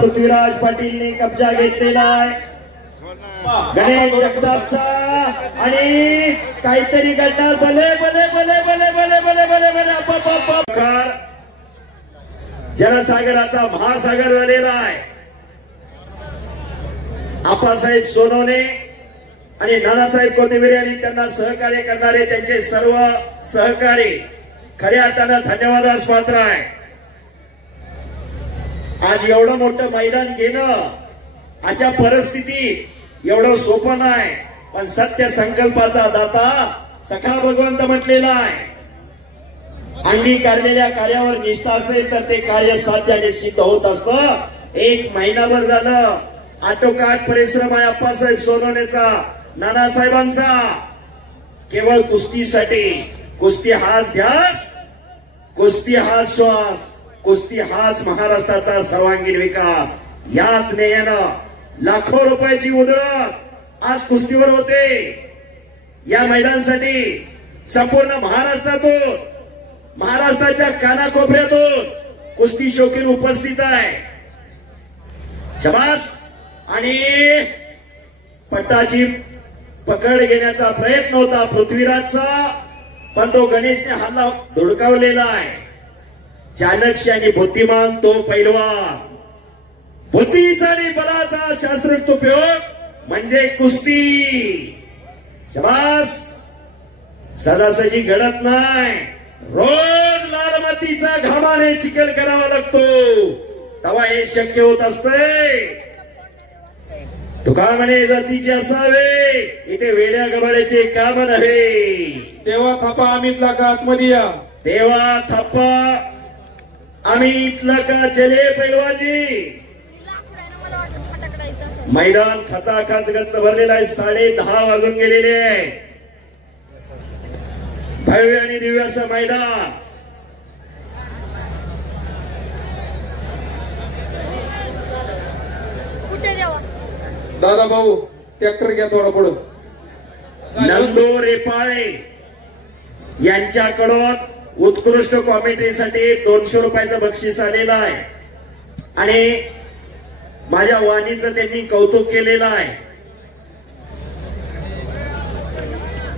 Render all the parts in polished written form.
पृथ्वीराज पाटीलने कब्जा घेतलेला आहे गणेश जगतापचा आणि काहीतरी घडणार भले भले भले भले भले भले भले भले जनसागराचा महासागर झालेला आहे। आप्पासाहेब सोनवणे आणि नानासाहेब कोथिंबीर यांनी त्यांना सहकार्य करणारे त्यांचे सर्व सहकारी खऱ्या अर्थानं धन्यवादास पात्र आहे। आज एवढं मोठं मैदान घेणं अशा परिस्थितीत एवढं सोपं नाही, पण सत्य संकल्पाचा दाता सखा भगवंत म्हटलेला आहे। अंगीकारलेल्या कार्यावर निष्ठा असेल तर ते कार्य साध्य निश्चित होत असतं। एक महिनाभर झालं आटोकाट परिश्रम आहे आप्पासाहेब सोनवणेचा, नानासाहेबांचा, केवळ कुस्तीसाठी। कुस्ती हाच ध्यास, कुस्ती हाच श्वास, कुस्ती हाच महाराष्ट्राचा सर्वांगीण विकास। याच नेयानं लाखो रुपयाची उधळप आज कुस्तीवर होते। या मैदानासाठी संपूर्ण महाराष्ट्रातून, महाराष्ट्राच्या कानाकोपऱ्यातून कुस्ती शौकीन उपस्थित आहे। शबास। आणि पट्टाची पकड घेण्याचा प्रयत्न होता पृथ्वीराजचा, पण तो गणेशने हल्ला धुडकावलेला आहे। चाणक्य आणि बुद्धिमान तो पैलवान, बुद्धीचा आणि बलाचा शास्त्रोक्त उपयोग म्हणजे कुस्ती। शबास। सदासजी घडत नाही, रोज लाल मातीचा घामाने चिखल करावा लागतो, तेव्हा हे शक्य होत असते। तुका म्हणे जातीचे असावे, इथे वेड्या गबाळ्याचे काम नव्हे। देवा थापा अमितला का आतमध्ये या, देवा थापा अमितला का चले पैलवानजी। मैदान खचाखच गच्च भरलेला आहे, 10:30 वाजून गेलेले आहे। भव्य आणि दिव्य असं मैदान। दादा भाऊ ट्रॅक्टर घ्या थोडा पुढं। नंदो रेपाळे यांच्याकडून उत्कृष्ट कॉमेंट्रीसाठी 200 रुपयाचं बक्षीस आलेलं आहे आणि माझ्या वाणीचं त्यांनी कौतुक केलेलं आहे।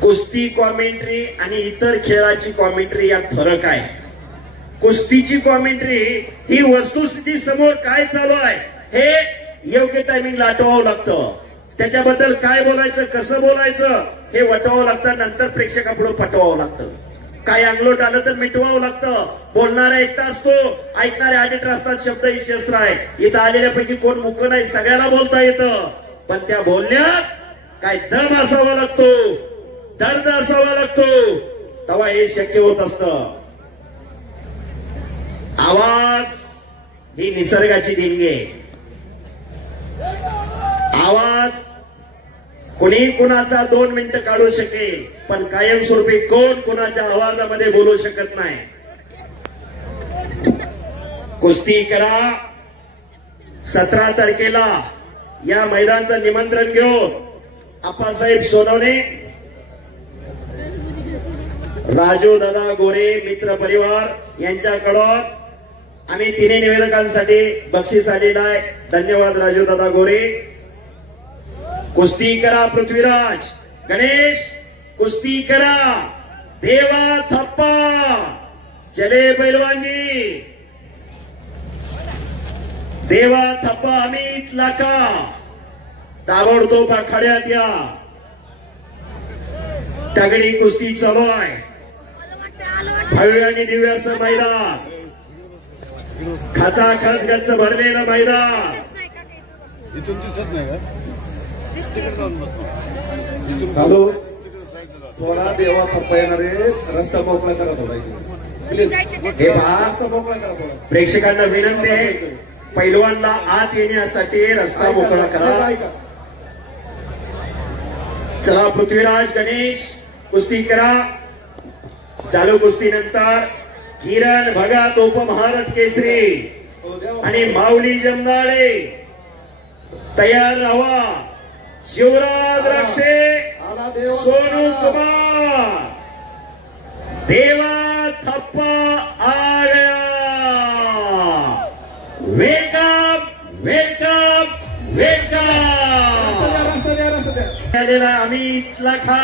कुस्ती कॉमेंट्री आणि इतर खेळाची कॉमेंट्री यात फरक आहे। कुस्तीची कॉमेंट्री ही वस्तुस्थिती समोर काय चालू आहे हे योग्य टायमिंगला आठवावं लागतं, त्याच्याबद्दल काय बोलायचं, कसं बोलायचं हे वटवावं लागतं, नंतर प्रेक्षकापुढे पटवावं लागतं। काय अंगलोट आलं तर मिटवावं लागतं। बोलणारा एकटा असतो, ऐकणारे ऑडिटर असतात, शब्द ही शस्त्र आहे। इथं आलेल्यापैकी कोण मुख नाही, सगळ्याला बोलता येतं, पण त्या बोलण्यात काय दम असावा लागतो, दर्द असावा लागतो, तेव्हा हे शक्य होत असतं। आवाज ही निसर्गाची देणगी आहे। आवाज कोणी कुणाचा 2 मिनिटं काढू शकेल, पण कायमस्वरूपी कोण कुणाच्या आवाजामध्ये बोलू शकत नाही। कुस्ती करा 17 तारखेला या मैदानाचं निमंत्रण घेऊन आप्पासाहेब सोनवणे, राजू दादा गोरे मित्र परिवार यांच्याकडून आम्ही 3 निवेदकांसाठी बक्षीस आलेला आहे। धन्यवाद राजू दादा गोरे। कुस्ती करा पृथ्वीराज, गणेश कुस्ती करा, देवा थप्पा चले पैलवानजी, देवा थप्पा अमित लाका, ताबडतोब आखाड्यात या। तगडी कुस्ती चालू आहे, भव्य आणि दिव्य असं मैदान, खचाखच गच्च भरलेलं मैदान। इथून दिसत नाही का? हॅलो, थोडा देवा थप्पा येणार आहे, रस्ता मोकळा करा थोडा प्लीज। हे रस्ता मोकळा करा थोडा। प्रेक्षकांना विनंती आहे, पैलवानला आत येण्यासाठी रस्ता मोकळा करा। चला पृथ्वीराज गणेश कुस्ती करा। चालू कुस्तीनंतर किरण भगत उपमहारथ केसरी आणि माऊली जमदाळे तयार राहा। शिवराज राक्षे, सोनू कुमार, देवा थप्पा आ गया। वेलकम आलेला अमित लाखा.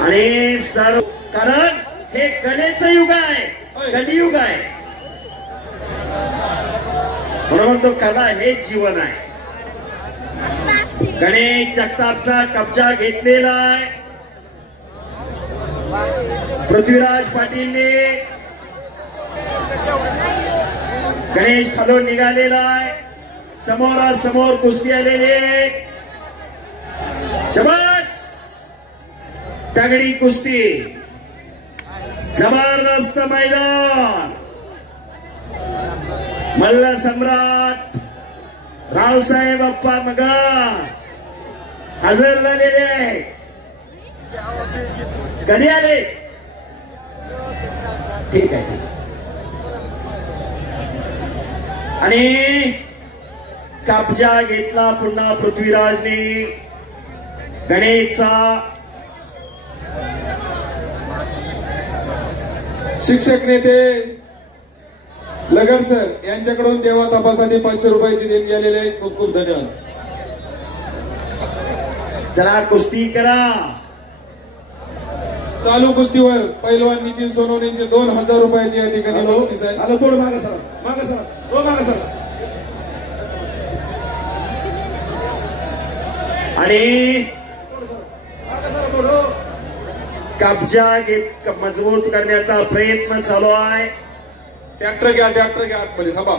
आणि सर्व कारण हे कलेचं युग आहे, कलियुग आहे, म्हणून तो कला हे जीवन आहे. गणेश जगतापचा कब्जा घेतलेला आहे. पृथ्वीराज पाटीलने गणेश खालून निघालेला आहे. समोरासमोर कुस्ती आलेले. शबास, तगडी कुस्ती, जबरदस्त मैदान. मल्ल सम्राट रावसाहेब अप्पा मगर हजर झालेले आहे. कधी आले? ठीक आहे. आणि कब्जा घेतला पुन्हा पृथ्वीराजने गणेशचा. शिक्षक नेते लगड सर यांच्याकडून देवा तपासाठी 500 रुपयाची देणगी आलेली आहे. खूप खूप धन्यवाद. चला कुस्ती करा. चालू कुस्तीवर पैलवान नितीन सोनवणेंचे 2000 रुपयाची या ठिकाणी बक्षीस आहे. आलो थोडं मागे सरा, मागे सरा, तो मागे सरा. आणि कब्जा घेत मजबूत करण्याचा प्रयत्न चालू आहे. ट्रॅक्टर घ्या आतमध्ये थांबा.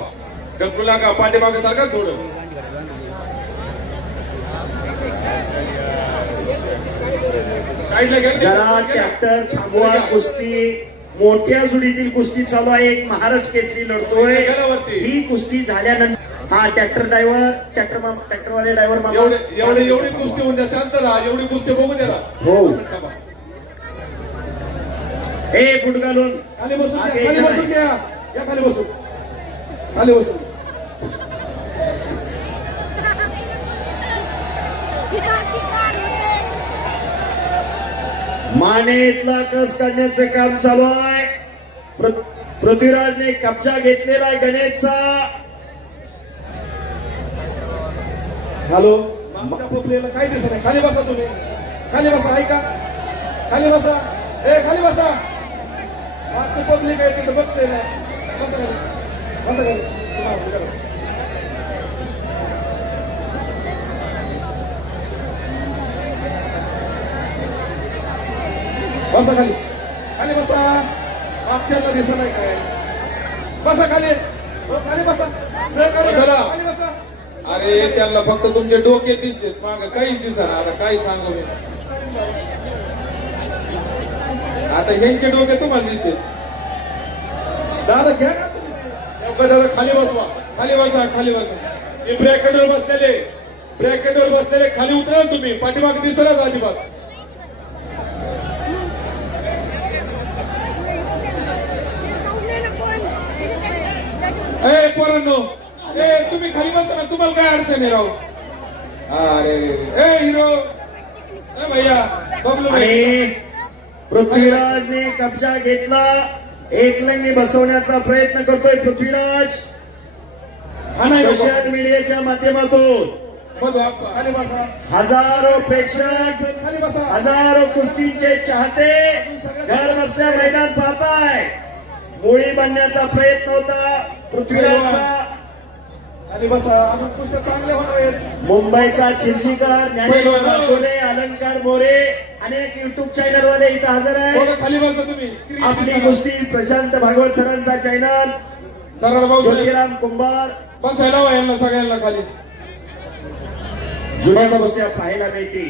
गणपुला का पाठीमागे सारखा थोडं. जरा ट्रॅक्टर थांबवा. कुस्ती मोठ्या जुडीतील कुस्ती चालू आहे. एक महाराष्ट्र केसरी लढतोय. ही कुस्ती झाल्यानंतर हा ट्रॅक्टर ड्रायव्हर, ट्रॅक्टरवाले ड्रायव्हर एवढी कुस्ती होऊन शांत राहा. एवढी कुस्ती बघू द्या. हो. हे फुट घालून खाली बसून घ्या. या खाली बसून, खाली बसून. मानेतला कस काढण्याचं काम चालू आहे. पृथ्वीराजने कब्जा घेतलेला आहे गणेशचा. हॅलो, मागच्या पोपलेला काय दिसत नाही. खाली बसा तुम्ही, खाली बसा. ऐका, खाली बसा. खाली बसा. मागचं पब्लिक आहे तिथं बघते ना. बसा खाली, बसा खाली. बसा खाली, खाली बसा. मागच्याला दिसत नाही काय. बसा खाली, खाली बसा. सहकार्य खाली बसा. अरे त्यांना फक्त तुमचे डोके दिसते, माग काहीच दिसणार. आता काही सांगू मी. आता ह्यांचे डोके तुम्हाला दिसते. दादा घ्या ना तुम्ही. दादा खाली बसवा, खाली बसा, खाली बसा. हे ब्रॅकेटवर बसलेले खाली उतरा तुम्ही. पाठीमाग दिसला अजिबात. पोरांनो, तुम्ही खाली बसा ना. तुम्हाला काय अडचण आहे राहू. अरे हिरो भैया बबलू. पृथ्वीराजने कब्जा घेतला. एकलंगी बसवण्याचा प्रयत्न करतोय पृथ्वीराज सोशल मीडियाच्या माध्यमातून. खाली बसा. हजारो प्रेक्षक, खाली बसा. हजारो कुस्तीचे चाहते घर बसल्या मैदान पाहताय. मुळी बनण्याचा प्रयत्न होता पृथ्वीराजचा. खाली बसा. आपण कुस्त्या चांगले होणार. मुंबईचा शिर्षीकर ज्ञानेश्वर मासोरे, अलंकार मोरे अनेक युट्यूब चॅनल वाले इथं हजर आहे. खाली बसा तुम्ही. आपली कुस्ती प्रशांत भागवत सरांचा चॅनल. ज्योतिराम कुंभार. बसायला यांना सगळ्यांना खाली. जुन्या कुस्त्या पाहायला मिळतील.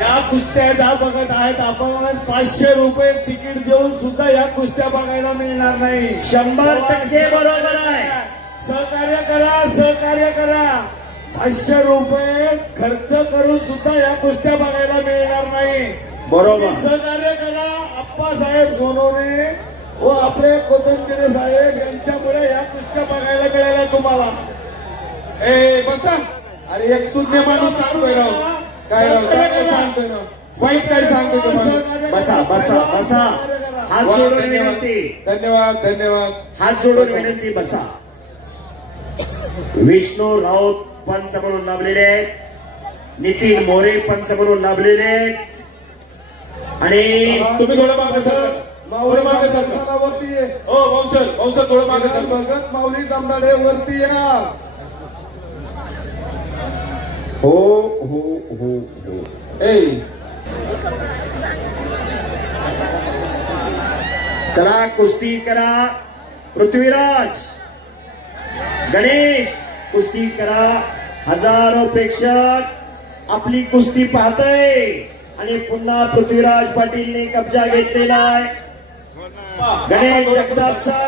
या कुस्त्या ज्या बघत आहेत आपण 500 रुपये तिकीट देऊन सुद्धा या कुस्त्या बघायला मिळणार नाही. 100% बरोबर आहे. सहकार्य करा. 500 रुपये खर्च करून सुद्धा या कुस्त्या बघायला मिळणार नाही. बरोबर. सहकार्य करा. आप्पासाहेब सोनवणे व आपले कोथंबिरे साहेब यांच्यामुळे या कुस्त्या बघायला मिळाल्या तुम्हाला. बसा. अरे एक शून्य माणूस सांगतोय राव. काय राव सांगतोय ना. फाईट काय सांगतो तुम्हाला? बसा बसा बसा, हात जोडून विनंती, धन्यवाद धन्यवाद. हात जोडून विनंती, बसा. विष्णू राऊत पंच म्हणून लाभलेले आहेत, नितीन मोरे पंच म्हणून लाभलेले आहेत. आणि तुम्ही थोडं मागे सर, थोडं मागे सर. वरती ये. हो वंशर वंशर थोडं मागे सर. भगत माऊली जामदाडे वरती या. हो हो हो हो. चला कुस्ती करा. पृथ्वीराज गणेश कुस्ती करा. हजारो प्रेक्षक आपली कुस्ती पाहतय आणि पुन्हा पृथ्वीराज पाटीलने कब्जा घेतलेला आहे गणेश जगतापचा.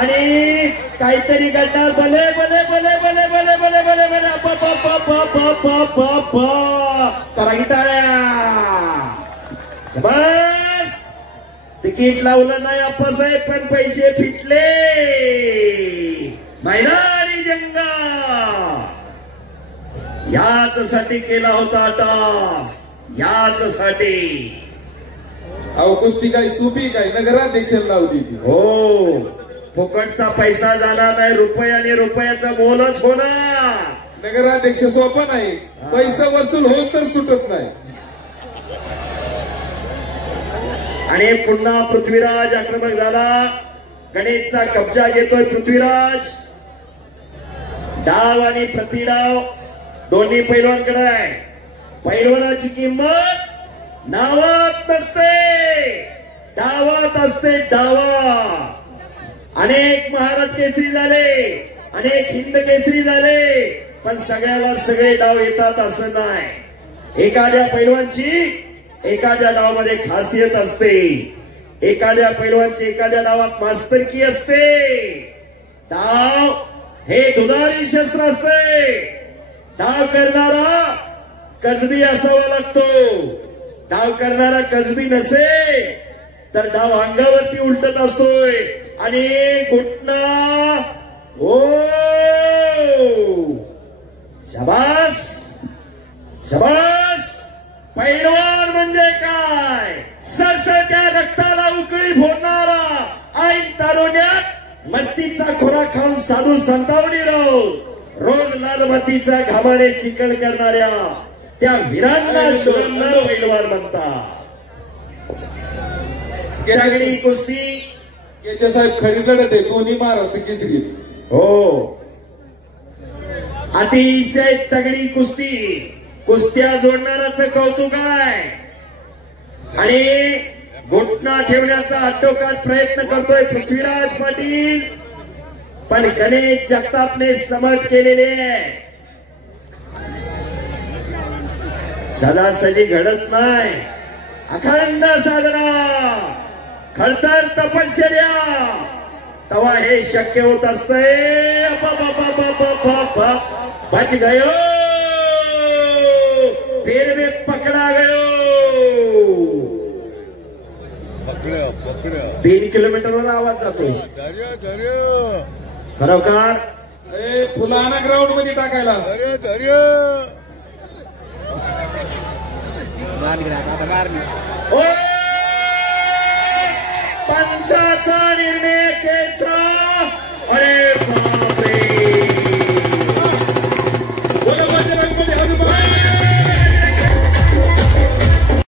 आणि काहीतरी घडणार. भले भले भले भले भले भले भले भले करा गिटाळ्या. बस तिकीट लावलं नाही आप्पासाहेब, पण पैसे फिटले. मैदानी जंगा याच साठी केला होता टास, याच साठी. अहो कुस्ती काय सोपी काय? नगराध्यक्ष लावली ती. हो, फुकटचा पैसा जाणार नाही, रुपयाने रुपयाचा मोलच होणार. नगराध्यक्ष सोपं नाही, पैसा वसूल होस तर सुटत नाही. आणि पुन्हा पृथ्वीराज आक्रमक झाला. गणेशचा कब्जा घेतोय पृथ्वीराज. डाव आणि प्रतिडाव दोन्ही पैलवानकडे आहे. पैलवानाची किंमत नावात नसते, डावात असते. डावा अनेक महाराज केसरी झाले, अनेक हिंद केसरी झाले, पण सगळ्याला सगळे डाव येतात असं नाही. एखाद्या पैलवानची एखाद्या डावामध्ये खासियत असते, एखाद्या पैलवानची एखाद्या डावात मास्तरकी असते. डाव हे दुधारी शस्त्र असते. डाव करणारा कसबी असावा लागतो. डाव करणारा कसबी नसेल तर डाव अंगावरती उलटत असतोय. आणि घुटना ओ शाबास शाबास. पैलवान म्हणजे काय? सळसळत्या रक्ताला उकळी फोडणारा, ऐन तारुण्यात मस्तीचा खोराक खाऊन साधू संतावणी राहू, रोज लालबत्तीचा घामाने चिकन करणाऱ्या त्या वीरांना शूरांना पैलवान म्हणतात. तगडी कुस्ती याच्या साहेब खरी लढत आहे, दोन्ही महाराष्ट्र केसरी. हो, अतिशय तगडी कुस्ती. कुस्त्या जोडणाराचं कौतुक आहे. आणि घुटना ठेवण्याचा आटोकाट प्रयत्न करतोय पृथ्वीराज पाटील, पण गणेश जगतापने समज केलेले आहे. सदासजी घडत नाही. अखंड साधना, खळतर तपश्चर्या, तवा हे शक्य होत असतंय. बच गयो, फिर में पकड़ा गयो. 3 किलोमीटरवर आवाज जातो खरोखर. फुलाना ग्राउंड मध्ये टाकायला. पंचाचा निर्णय घ्यायचा.